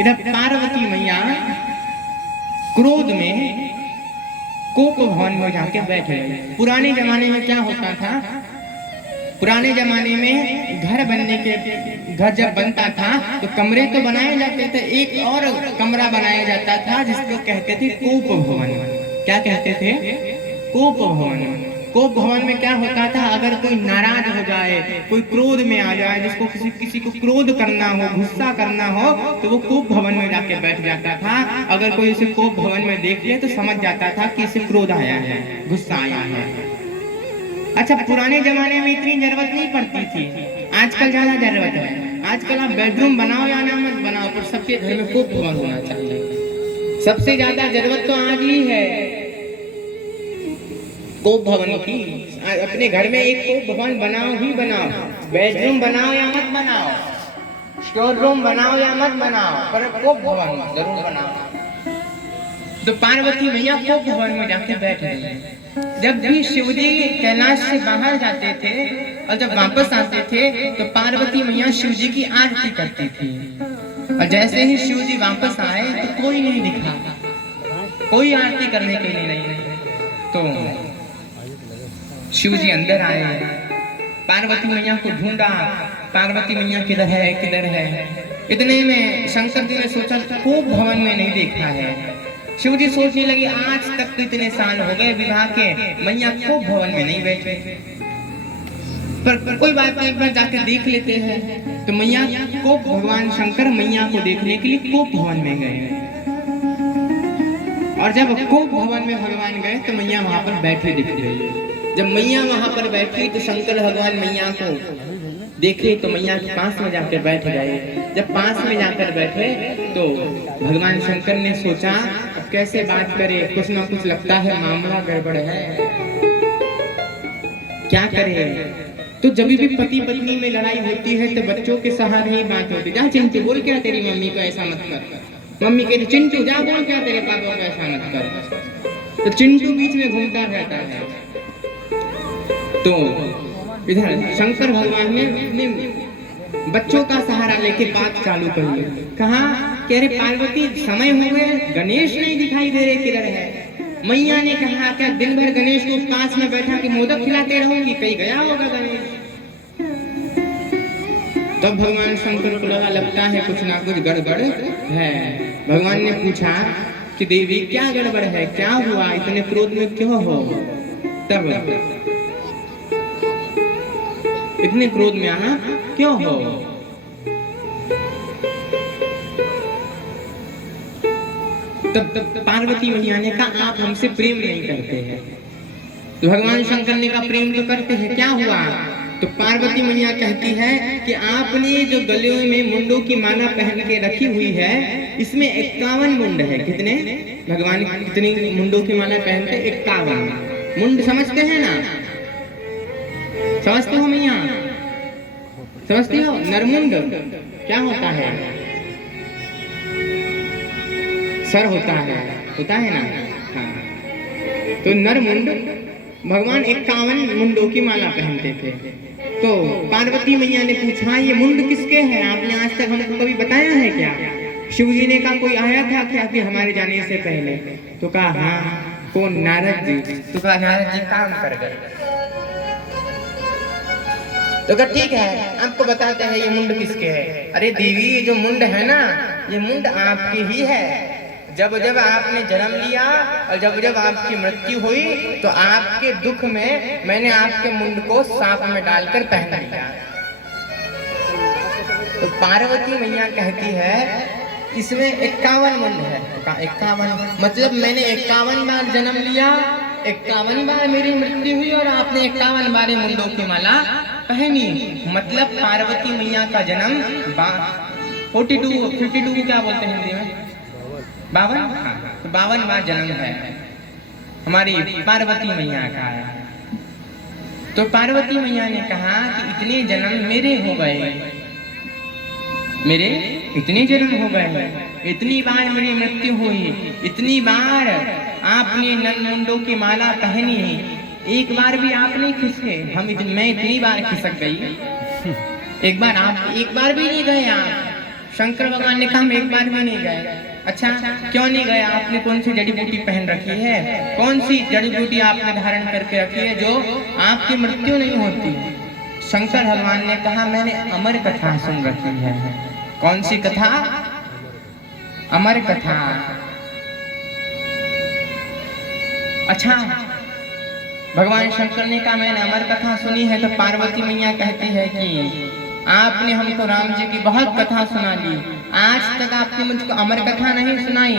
इधर पार्वती मैया क्रोध में कोप भवन में जाके बैठ गए। पुराने जमाने में क्या होता था, पुराने जमाने में घर बनने के घर जब बनता था तो कमरे तो बनाए जाते थे, एक और कमरा बनाया जाता था जिसको कहते थे कोप भवन। क्या कहते थे? कोप भवन। कोप भवन में क्या होता था, अगर कोई नाराज हो जाए, कोई क्रोध में आ जाए, जिसको किसी को क्रोध करना हो, गुस्सा करना हो, तो वो कोप भवन में जाके बैठ जाता था। अगर कोई इसे कोप भवन में देख ले तो समझ जाता था कि इसे क्रोध आया है, गुस्सा आया है। अच्छा, पुराने जमाने में इतनी जरूरत नहीं पड़ती थी, आजकल ज्यादा जरूरत है। आजकल आप बेडरूम बनाओ या ना मत बनाओ, पर सबके घर में कोप भवन होना चाहिए। सबसे ज्यादा जरूरत तो आज ही है कोप भवन की। अपने घर में एक कोप भवन बनाओ ही बनाओ, बेडरूम बनाओ या मत बनाओ, स्टोर रूम बनाओ या मत बनाओ, पर कोप भवन जरूर बनाओ। तो पार्वती मैया कोप भवन में जाके बैठ गई। जब भी शिवजी कैलाश से बाहर जाते थे और जब वापस आते थे तो पार्वती मैया शिवजी की आरती करती थी। और जैसे ही शिवजी वापस आए तो कोई नहीं दिखा, कोई आरती करने के लिए नहीं। तो शिवजी अंदर आए, पार्वती मैया को ढूंढा, पार्वती मैया किधर है किधर है। इतने में शंकर जी ने सोचा कोप भवन में नहीं देखा है। शिवजी सोचने लगे आज तक तो इतने साल हो गए विवाह के, मैया कोप भवन में नहीं बैठे, पर कोई बात नहीं, एक बार जाकर देख लेते हैं। तो मैया कोप भगवान शंकर मैया को देखने के लिए कोप भवन में गए। और जब कोप भवन में भगवान गए तो मैया वहां पर बैठी दिख गई। जब मैया वहां पर बैठी तो शंकर भगवान मैया को देखे तो मैया के पास में जाकर बैठ गए। जब पास में जाकर बैठे तो भगवान शंकर ने सोचा अब कैसे बात करे, कुछ ना कुछ लगता है मामला गड़बड़ है, क्या करे। तो जब भी पति पत्नी में लड़ाई होती है तो बच्चों के सहारे ही बात होती है। जा चिंटू बोल क्या तेरी मम्मी को ऐसा मत कर, मम्मी कहती चिंटू जा बोल क्या तेरे पापा को ऐसा मत कर। तो चिंटू बीच में घूमता रहता है। तो इधर शंकर भगवान ने बच्चों का सहारा लेके बात चालू कर ली। कहा कि अरे पार्वती समय हो गए, गणेश नहीं दिखाई दे रहे, किधर है। मैया ने कहा क्या दिन भर गणेश को पास में बैठा के मोदक खिलाते रहूंगी, कहीं गया होगा गणेश। तब भगवान शंकर को लगा लगता है कुछ ना कुछ गड़बड़ है। भगवान ने पूछा कि देवी क्या गड़बड़ है, क्या हुआ, इतने क्रोध में क्यों हो। तब इतने क्रोध में आना क्यों हो। तब पार्वती मैया ने कहा आप हमसे प्रेम नहीं करते हैं। तो भगवान शंकर ने कहा प्रेम तो करते हैं, क्या हुआ। तो पार्वती मैया कहती है कि आपने जो गले में मुंडों की माला पहन के रखी हुई है इसमें 51 मुंड है। कितने भगवान कितनी मुंडों की माला पहनते? 51 मुंड। समझते हैं ना, समझते हो मैया, समझती हो। नरमुंड क्या होता है? सर होता है ना। हाँ। तो नरमुंड भगवान 51 मुंडों की माला पहनते थे। तो पार्वती मैया ने पूछा ये मुंड किसके हैं, आपने आज तक हमको कभी बताया है क्या। शिवजी ने कहा कोई आया था क्या कि हमारे जाने से पहले। तो कहा हाँ, कौन, नारद जी। तो कहा नारद जी काम कर गए। तो कहा ठीक है आपको बताते हैं ये मुंड किसके है। अरे देवी ये जो मुंड है ना ये मुंड आपकी ही है। जब जब आपने जन्म लिया और जब जब आपकी मृत्यु हुई तो आपके दुख में मैंने आपके मुंड को सांप में डालकर पहन लिया। तो पार्वती मैया कहती है इसमें 51 मुंड है। तो 51 मतलब मैंने 51 बार जन्म लिया, 51 बार मेरी मृत्यु हुई और आपने 51 बार मुंडों की माला पहनी। मतलब पार्वती मैया का जन्म 52 क्या बोलते हैं हिंदी में, 52। हाँ, तो 52 बार जन्म है हमारी पार्वती मैया का। तो पार्वती मैया ने कहा कि इतने जन्म मेरे हो गए, मेरे इतने जन्म हो गए, इतनी बार मेरी मृत्यु हुई, इतनी बार आपने ननमुंडों की माला पहनी, एक बार भी आप नहीं खिसके। मैं इतनी बार खिसक गई, एक बार भी नहीं गए आप। शंकर भगवान ने कहा हम एक बार भी नहीं गए। अच्छा क्यों नहीं गए? आपने कौन सी जड़ी बूटी पहन रखी है? कौन सी जड़ी बूटी आपने धारण करके रखी है जो आपकी मृत्यु नहीं होती? शंकर भगवान ने कहा मैंने अमर कथा सुन रखी है। कौन सी कथा? अमर कथा। अच्छा भगवान शंकर ने कहा मैंने अमर कथा सुनी है। तो पार्वती मैया कहती है कि आपने हमको राम जी की बहुत कथा सुना दी, आज तक आपने मुझको अमर कथा नहीं सुनाई।